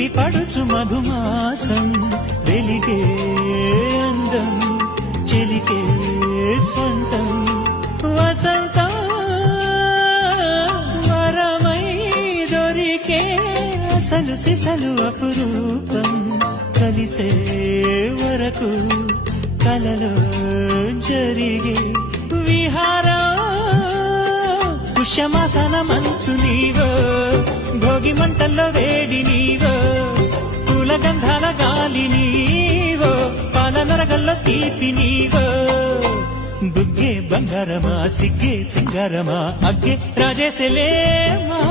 చిలిపి పడుచు మధుమాసం వెలిగే అందం చెలికే స్వంతం వసంతం వరమై దొరికే అసలు సిసలు అపురూపం కలిసే వరకు కలలో జరిగే విహారం పుష్యమాసన మనసు నీవో భోగి మంటల్లో వేడి నీవో పూల గంధాల గాలి నీవో పాల నరగల్లో తీపి నీవో బుగ్గే బంగారమా సిగ్గే సింగారమా అగ్గే రాజేసలేమా